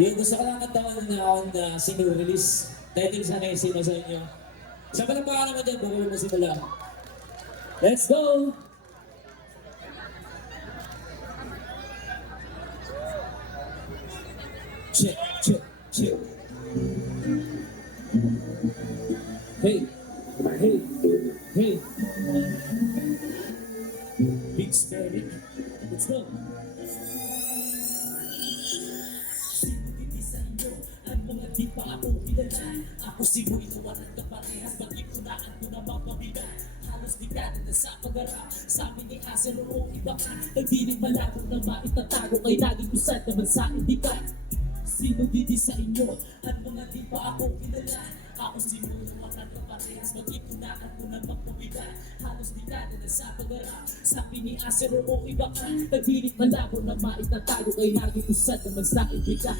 Yung gusto ko lang katawan na akong single release. Title sana yung sino sa inyo. Sa palagpakan naman dyan, bago mo simula. Let's go! Check, check, check. Hey, hey, hey. Big Spirit. Let's go. Ang mga di pa ako kilala. Ako si Boy Luwan at kaparehas. Pag-ipunaan ko na mapabida. Halos di ka na sa pag-arap. Sabi ni Aser o iba ka. Nagdinig malabo na maitatago. Kay laging usad naman sa hindi ka. Sino didi sa inyo? Ang mga di pa ako kilala. Ako si Boy Luwan at kaparehas. Pag-ipunaan ko na mapabida. Halos di ka na sa pag-arap. Sabi ni Aser o iba ka. Nagdinig malabo na maitatago. Kay laging usad naman sa hindi ka.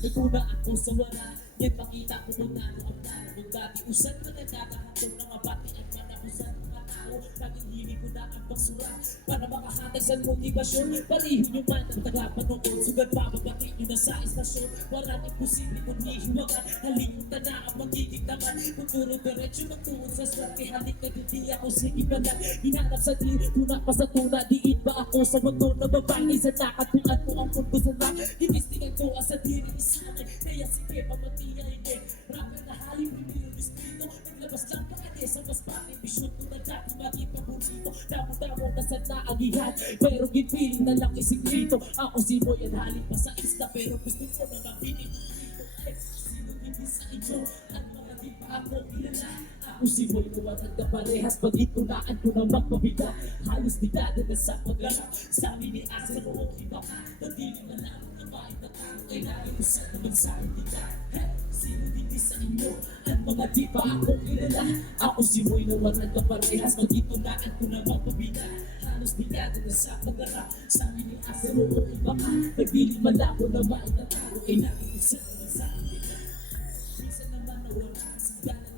Naguna ako sa wala, yan makita ko kung ano ang plano mong dati. Usad na nagkakahatong ng mabati at manakusan mga tao. Laging hiling ko na ang pagsura para makahatag sa motivasyon. Parihin yung man ang tagapanood. Sugat bababati nyo na sa istasyon. Walang imposible kung hihiwagan. Halimutan na ang magiging naman. Kung turo diretsyo magtuon sa swerte. Halik na hindi ako sige pa lang. Hinanap sa diri, tunak pa sa tuna. Diin ba ako sa mundo na babae? Sa nakatuan mo ang mundo sa lang. Inistingan ko sa diri isamin. Kaya sige pamatiya hindi. Rapper na halip piniro distrito. Naglabas lang pakate sa mas pati. Bisyon ko na dati maging paborito. Damo-damo na sa naagihan. Pero gipiling na lang isikreto. Ako si Boy at halip pa sa isla. Pero gusto ko na mabinig dito. Ay, sino hindi sa inyo? At mga di pa ako kilala. Ako si Boy Luwan at kaparehas. Pag-itunaan ko na magpabiga. Halos di dada na sa pag-arap. Sabi ni Aser o iba ka. Nagdinig na lang na maitataro. Kay lagi ko sa naman sa hindi ka. Sino hindi sa inyo? At mga di pa ako kilala. Ako si Boy Luwan at kaparehas. Pag-itunaan ko na magpabiga. Halos di dada na sa pag-arap. Sabi ni Aser o iba ka. Nagdinig malabo na maitataro. Kay lagi ko sa naman sa hindi ka. Minsan naman nawala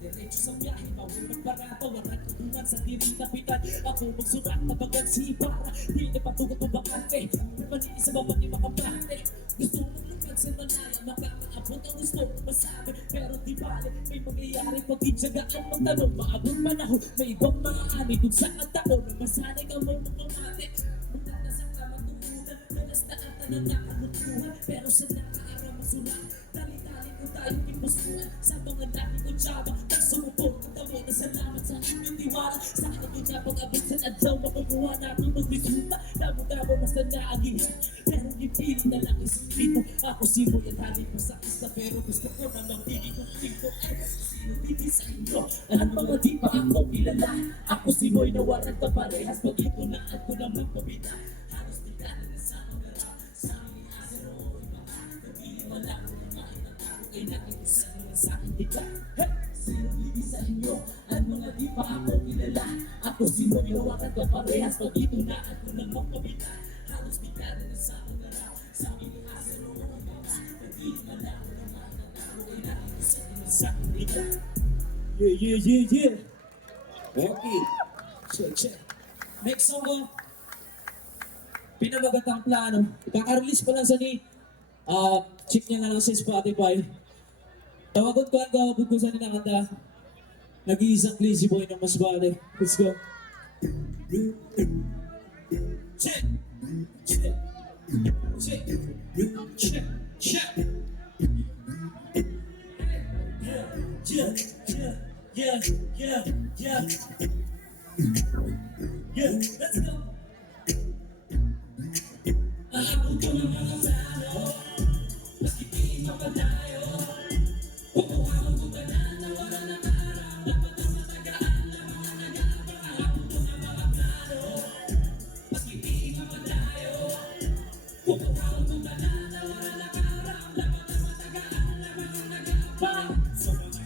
diretso sa biyahe, mawulang parata. Walang tutungan sa diring kapitan. Ako magsurat na bagang si Ibarra. Di na patugot mo bakante. Permanili sa bawat di makapante. Gusto mong lupag sa manaya. Makakaabot ang gusto mo masabi. Pero di bale, may mangyayari pag itsagaan mong tanong. Maabot manahon, may ibang maaami. Kung saan taon, masanay ka mo makamate. Muna na sa kamatunan, nalas na ata na nakalutuhan. Pero sa nakaarang masulat, tali-tali ko tayong imposuan. Sa mga dati ko tsaba, nagsumupot ang dami na salamat sa inyong tiwala. Sa akin na pag-abot sa adyaw, makukuha natin mag-resulta. Damo-damo mas na naagihan, pero pili na lang isikreto. Ako si Boy at halip pa sa isa. Pero gusto ko na magpili kong dito. Sino hindi sa inyo? Ang mga di pa ako kilala. Ako si Boy na waran ka parehas. Pag-itunaan ko na magpabida. Halos di ka na sa mag-arap. Sa amin ni Aser o iba ka. Nagpili wala ko na maitataro. Kay nakikisa naman sa hindi ka. Sino hindi sa inyo? Ang mga di pa ako kilala. Ako si Boy na waran ka parehas. Pag-itunaan ko na magpabida. Halos di ka na sa mag-arap. Sabi ni Aser o iba ka. Nagpili wala ko na maitataro. Kay nakikisa naman sa hindi ka. Yeah. Okay. Check. Next song ko. Pinamagatang plano. Kaka-release pa lang sa ni. Check niya nga lang sa Spotify. Tawagot ko ang gawabot ko sa ninakanta. Nag-iisang lazy boy ng mas bale. Let's go. Check. Yeah, let's go. Aabot ko ng mga plano. Makikinig mapalayo. Kukuha mo kung ganan na wala na araw. Dapat ang matagaan na mga nag-aabang. Aabot ko ng mga plano. Makikinig mapalayo. Kukuha mo kung ganan na wala na araw. Dapat ang matagaan na mga nag-aabang. So mga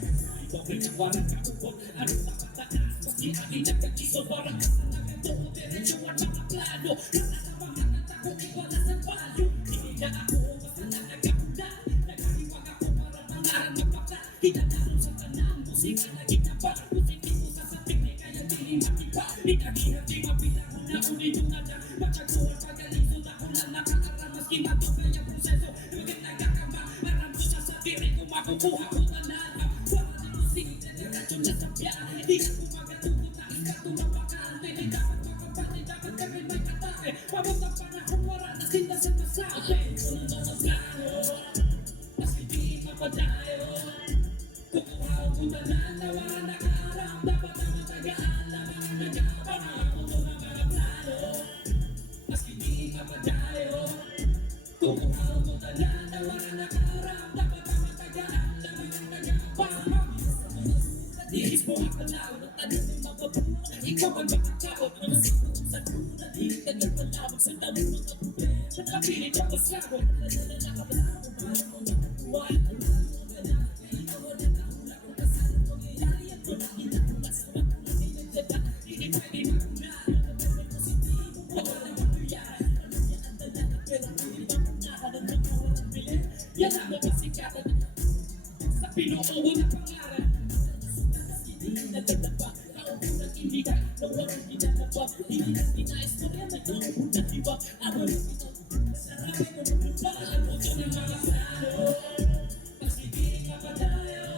ito pinagwaran ka kupon. Ano nakataas? Maski aking nagkakiso. Parang asa nagatuko. Diretso at mga plano. Nakakabangan at ako iwala sa payo. Hindi na ako basta nagkakunda. Nagkakiwag ako para mangarang magpakla. Kinanaro sa tanang musika na ginapa. Musiki mo sa sapik na kaya dili makipa. Ikahirap di mapilang na ulit yung nada. Magsaguhan pagaling so na ko lang nakakaramas. Kimato kaya proseso. Yung nagkakama. kukuha ko na lang. Para di mo sige na radyo na sa biyahe. Di ka kumagatuto na ikaw tumapakante. Di dapat makapati, dapat kami may katake. Pamunta panahon wala na sila sa masabi. Kung mga plano, mas hindi ka madayo. Kukuha ko na lang na wala nakaharap. Dapat na matagaan na mga nagapang. Kung mga plano, mas hindi ka madayo. Kukuha ko na lang na wala nakaharap. Dapat na matagaan na mga nagapang. Dihis mo ako na ako ng tanong ng mga buwan. Ikaw ang makakao na masakot sa buwan. Di ka nagpalabag sa dami ng mga buwan. Nakapilit ang masakot. Nadala na kabalaw. Para mo nakakuha. Yan ang mapasikatan sa pinuuwi na pangalan. Hindi na nagdapa, nauunang hindi ka, nawang ginanapa. Hindi na tinais mo rin na nauunang diba. Ako rin ito, sarami ko ng lupahan mo ito ng mga plano. Kasi di ka pa tayo,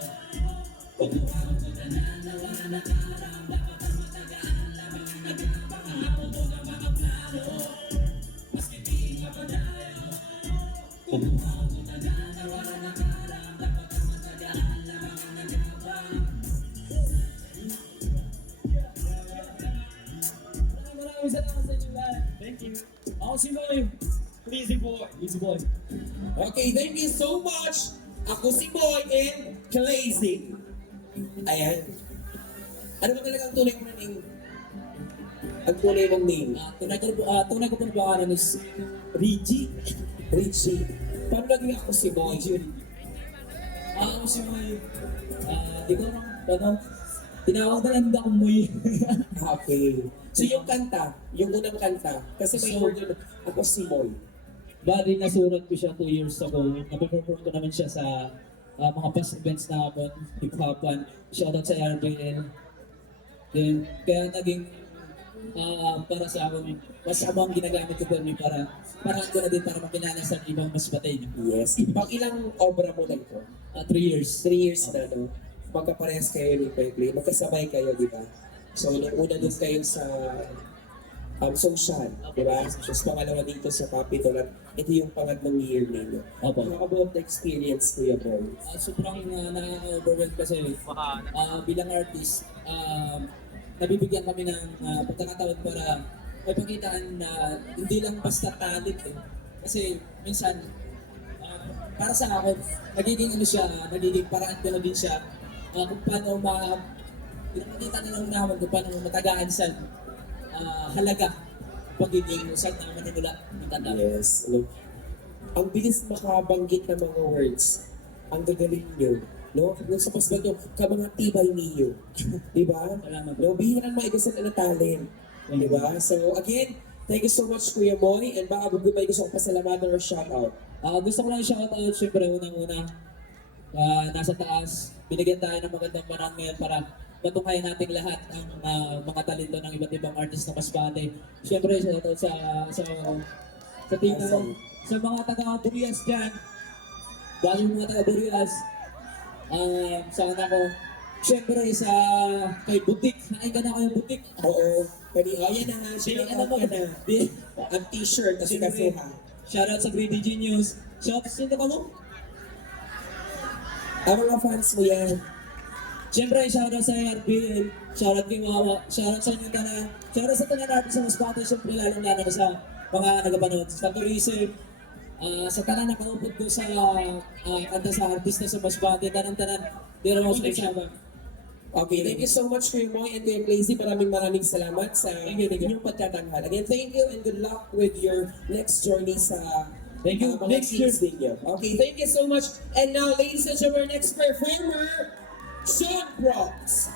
kukuha ko na lang na wala nakaharap. Dapat ang matagaan lamang ang nagkapangako mo ng mga plano. Kasi di ka pa tayo, kukuha ko na lang na wala nakaharap. Dapat ang matagaan lamang ang nagkapangako. Maraming salamat sa inyo lahat. Thank you. Ako si Boy. Easy Boy. Easy Boy. Okay, thank you so much. Ako si Boy and Clazy. Ayan. Ano ba talaga ang tunay mo na name? Ang tunay mong name? Tunay ko po na pangalan is Reggie. Richie. Paano naging ako si Boy? Ako si Boy. Di ko lang, tinawag na lang ako Moy. Okay. So yung kanta, yung unang kanta, kasi may So- word yun, ako si Boy. Bali, nasurat ko siya 2 years ago. Napaperform ko naman siya sa mga past events na hapon, hip-hopan. Shoutout sa RBL. Then, kaya naging para sa akin, mas ang ginagamit ko din para ko na din para makilala sa ibang mas batay niyo. Yes. Pag ilang obra mo lang ito? 3 years. 3 years na, no? Magkaparehas kayo ni Play. Magkasabay kayo, di ba? So, nung una doon kayo sa social, di ba? Tapos pangalawa dito sa Capitol. At ito yung pangatlong year ninyo. Opo. How about the experience, Kuya Boy? Sobrang nakaka-overwhelm kasi bilang artist, nabibigyan kami ng pagkakataon para may pakitaan na hindi lang basta talent eh. Kasi minsan, para sa akin, nagiging paraan ko na din siya kung paano pinapakita na lang naman kung paano matagaan sa halaga pagiging isang manunula ng tanda. Yes. Ano, ang bilis makabanggit ng mga words. Ang gagaling nyo. No? Nung sa pasbag nyo, ka mga tibay niyo. Di ba? Salamat. No, bihirang maibasan na talent. Di ba? So again, thank you so much Kuya Moy. And baka may gusto kong pasalamatan or shoutout. Gusto ko lang i-shoutout syempre unang-una nasa taas. Binigyan tayo ng magandang panahon ngayon para matunghayan nating lahat ang mga talento ng iba't ibang artist na Masbate. Syempre shoutout sa team Awesome. sa mga taga-Burias dyan. Bago yung mga taga-Burias. Sa anak ko. Syempre kay Butik. Nakain ka na kayo Butik. Oo. Pwede, ayan na nga. Shoutout Shoutout ka na. Ang t-shirt kasi kasi ha. Shoutout sa Greedy Genius. Shoutout sa ka mo. Ang mga fans mo yan. Siyempre, shoutout sa RBL, shoutout kay Wawa, shoutout sa inyong tanan, shoutout sa tanan natin sa Masbate, siyempre lalong-lalo na sa mga nagapanood, sa tourism, sa tanan nakaupod ko sa kanta sa artista sa Masbate, tanan-tanan, di rin ako sa isama. Okay, thank you so much Kuya Moy and Kuya Clazy. Maraming salamat sa inyong pagtatanghal. Again, thank you and good luck with your next journey sa Thank you. mga Next year. kids ninyo. Okay, thank you so much. And now, ladies and gentlemen, our next performer, Sean Brooks.